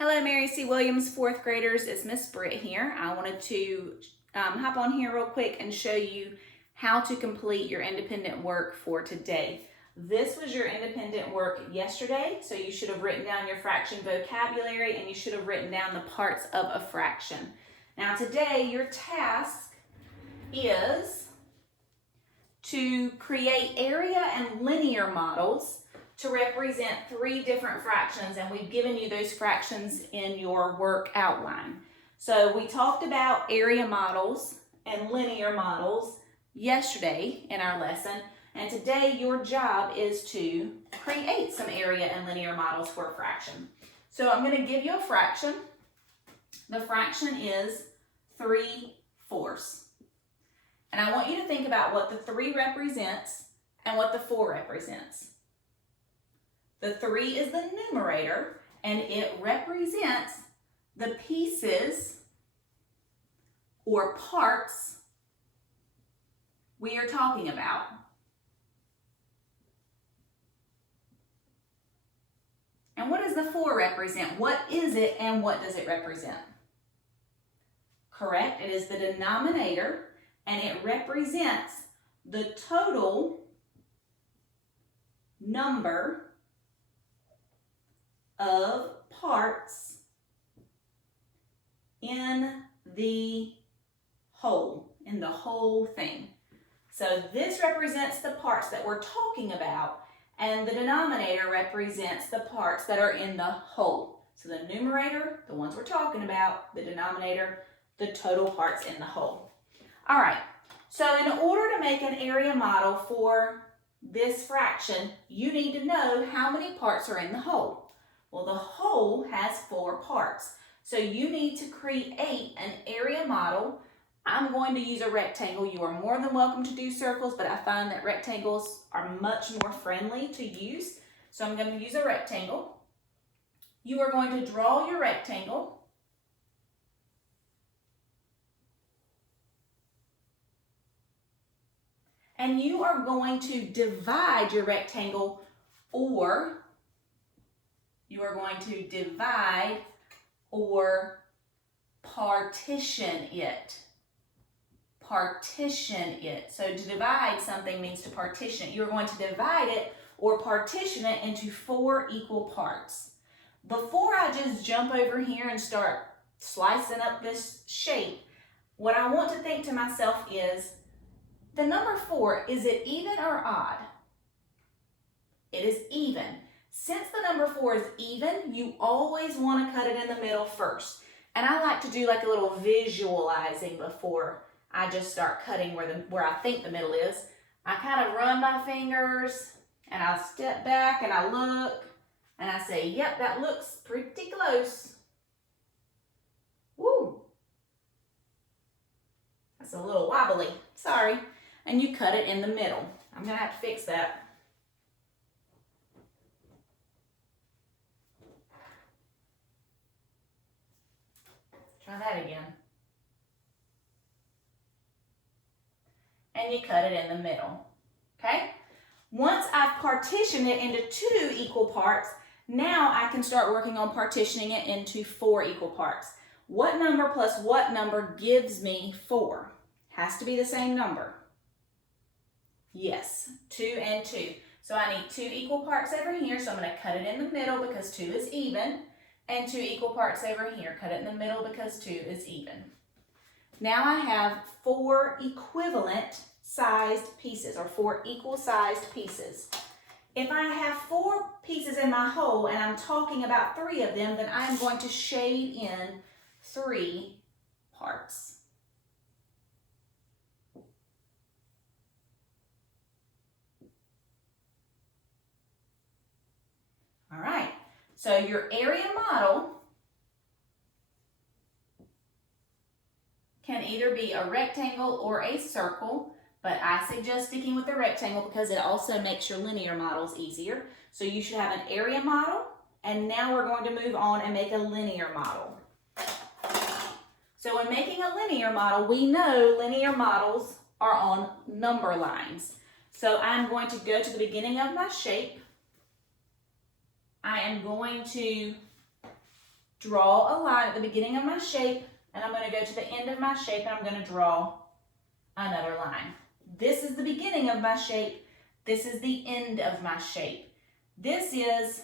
Hello, Mary C. Williams, fourth graders. It's Miss Britt here. I wanted to hop on here real quick and show you how to complete your independent work for today. This was your independent work yesterday, so you should have written down your fraction vocabulary and you should have written down the parts of a fraction. Now today, your task is to create area and linear models to represent three different fractions, and we've given you those fractions in your work outline. So we talked about area models and linear models yesterday in our lesson, and today your job is to create some area and linear models for a fraction. So I'm going to give you a fraction. The fraction is 3/4. And I want you to think about what the 3 represents and what the 4 represents. The 3 is the numerator, and it represents the pieces or parts we are talking about. And what does the 4 represent? What is it and what does it represent? Correct, it is the denominator, and it represents the total number of parts in the whole thing. So this represents the parts that we're talking about, and the denominator represents the parts that are in the whole. So the numerator, the ones we're talking about, the denominator, the total parts in the whole. All right, so in order to make an area model for this fraction, you need to know how many parts are in the whole. Well, the whole has 4 parts. So you need to create an area model. I'm going to use a rectangle. You are more than welcome to do circles, but I find that rectangles are much more friendly to use. So I'm going to use a rectangle. You are going to draw your rectangle. And you are going to divide your rectangle, or you are going to divide or partition it. Partition it. So to divide something means to partition it. You're going to divide it or partition it into 4 equal parts. Before I just jump over here and start slicing up this shape, what I want to think to myself is, the number 4, is it even or odd? It is even. Since the number 4 is even, you always want to cut it in the middle first. And I like to do like a little visualizing before I just start cutting where I think the middle is. I kind of run my fingers and I step back and I look and I say, yep, that looks pretty close. Woo! That's a little wobbly, sorry. And you cut it in the middle. I'm gonna have to fix that. Try that again. And you cut it in the middle, okay? Once I've partitioned it into 2 equal parts, now I can start working on partitioning it into 4 equal parts. What number plus what number gives me 4? Has to be the same number. Yes, 2 and 2. So I need 2 equal parts over here, so I'm going to cut it in the middle because 2 is even. And 2 equal parts over here. Cut it in the middle because 2 is even. Now I have 4 equivalent sized pieces, or 4 equal sized pieces. If I have 4 pieces in my whole and I'm talking about 3 of them, then I'm going to shade in 3 parts. All right. So your area model can either be a rectangle or a circle, but I suggest sticking with the rectangle because it also makes your linear models easier. So you should have an area model, and now we're going to move on and make a linear model. So when making a linear model, we know linear models are on number lines. So I'm going to go to the beginning of my shape. I am going to draw a line at the beginning of my shape, and I'm going to go to the end of my shape, and I'm going to draw another line. This is the beginning of my shape. This is the end of my shape. This is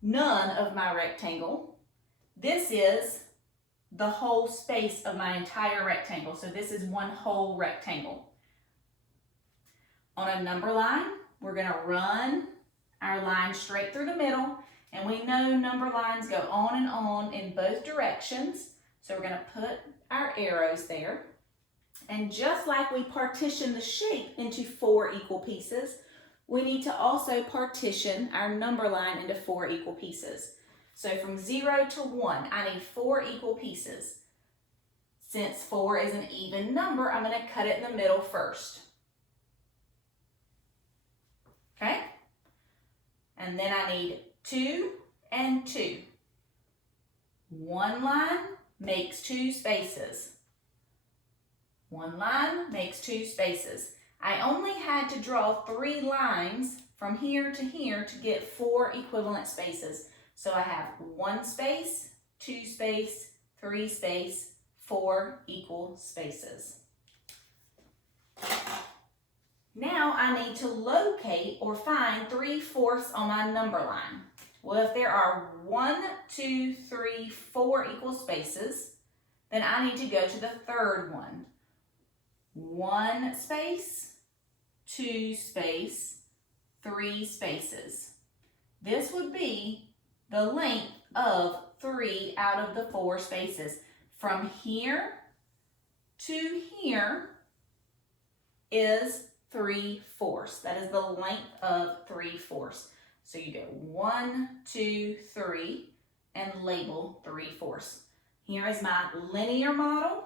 none of my rectangle. This is the whole space of my entire rectangle. So this is one whole rectangle. On a number line, we're going to run our line straight through the middle, and we know number lines go on and on in both directions. So we're going to put our arrows there. And just like we partition the shape into 4 equal pieces, we need to also partition our number line into 4 equal pieces. So from 0 to 1, I need 4 equal pieces. Since 4 is an even number, I'm going to cut it in the middle first. Okay? And then I need 2 and 2. One line makes 2 spaces. One line makes 2 spaces. I only had to draw 3 lines from here to here to get 4 equivalent spaces. So I have 1 space, 2 space, 3 space, 4 equal spaces. Now I need to locate or find 3/4 on my number line. Well, if there are 1, 2, 3, 4 equal spaces, then I need to go to the third one. 1 space, 2 space, 3 spaces. This would be the length of 3 out of the 4 spaces. From here to here is 3/4. That is the length of 3/4. So you go 1, 2, 3, and label 3/4. Here is my linear model.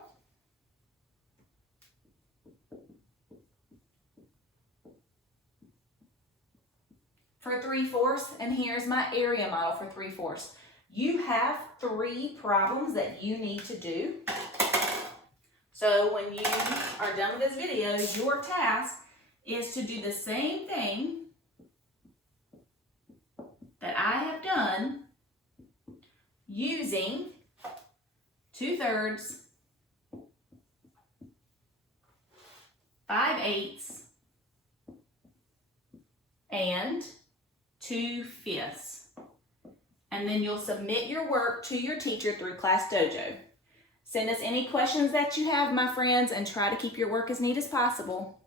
For 3/4, and here's my area model for 3/4. You have 3 problems that you need to do. So when you are done with this video, your task is to do the same thing that I have done using 2/3, 5/8, and 2/5. And then you'll submit your work to your teacher through Class Dojo. Send us any questions that you have, my friends, and try to keep your work as neat as possible.